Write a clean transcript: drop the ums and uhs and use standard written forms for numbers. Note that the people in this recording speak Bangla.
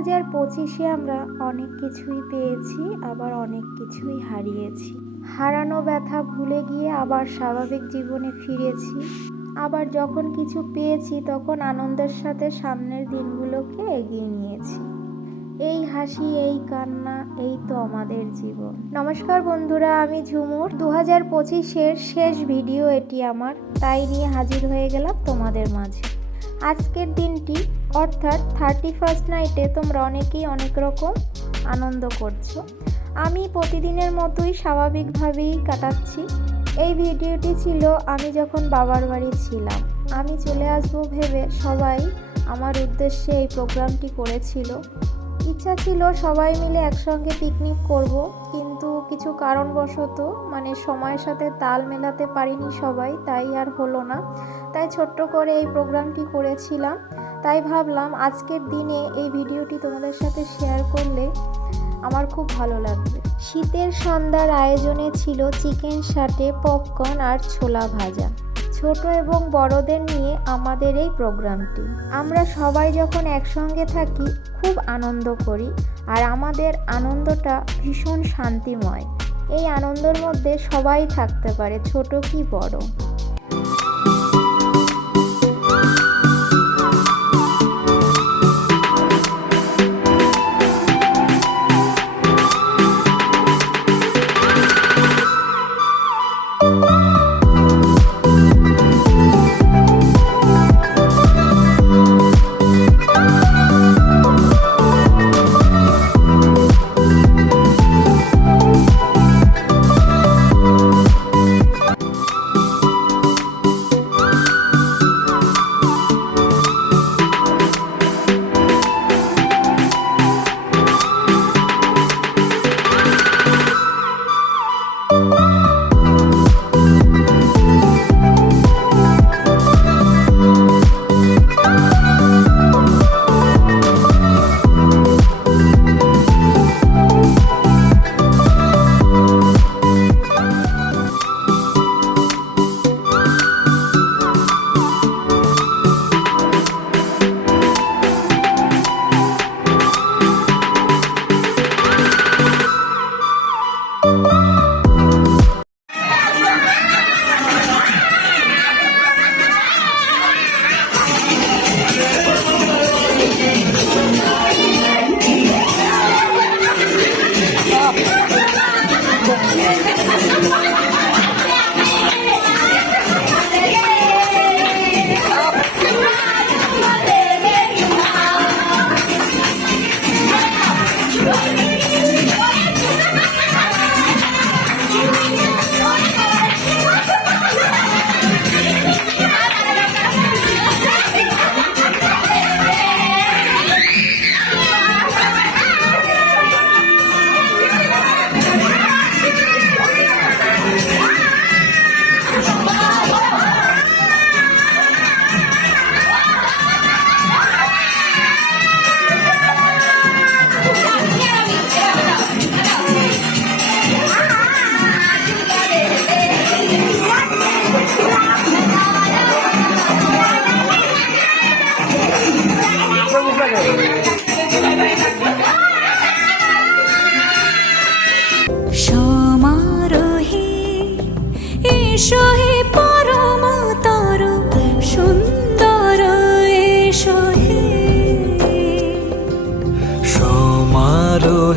2025-এ আমরা অনেক কিছুই পেয়েছি, আবার অনেক কিছুই হারিয়েছি। হারানো ব্যথা ভুলে গিয়ে আবার স্বাভাবিক জীবনে ফিরেছি। আবার যখন কিছু পেয়েছি তখন আনন্দের সাথে সামনের দিনগুলোকে এগিয়ে নিয়েছি। এই হাসি, এই কান্না, এই তো আমাদের জীবন। নমস্কার বন্ধুরা, আমি ঝুমুর। 2025-এর শেষ ভিডিও এটি আমার, তাই নিয়ে হাজির হয়ে গেলাম তোমাদের মাঝে। আজকের দিনটি অর্থাৎ 31st নাইটে তোমরা অনেকেই অনেক রকম আনন্দ করছো। আমি প্রতিদিনের মতোই স্বাভাবিকভাবেই কাটাচ্ছি। এই ভিডিওটি ছিল আমি যখন বাবার বাড়ি ছিলাম। আমি চলে আসবো ভেবে সবাই আমার উদ্দেশ্যে এই প্রোগ্রামটি করেছিল। ইচ্ছা ছিল সবাই মিলে একসঙ্গে পিকনিক করব, কিন্তু কিছু কারণবশত সময়ের সাথে তাল মেলাতে পারিনি সবাই, তাই আর হলো না। তাই ছোট্ট করে এই প্রোগ্রামটি করেছিলাম। তাই ভাবলাম আজকের দিনে এই ভিডিওটি তোমাদের সাথে শেয়ার করলে আমার খুব ভালো লাগবে। শীতের সন্ধ্যার আয়োজনে ছিল চিকেন সাটে, পপকর্ন আর ছোলা ভাজা। ছোট এবং বড়দের নিয়ে আমাদের এই প্রোগ্রামটি। আমরা সবাই যখন একসঙ্গে থাকি খুব আনন্দ করি, আর আমাদের আনন্দটা ভীষণ শান্তিময়। এই আনন্দের মধ্যে সবাই থাকতে পারে, ছোট কি বড়। সমারোহে এসো হে পরমতর সুন্দর, এসো হে সমারোহে।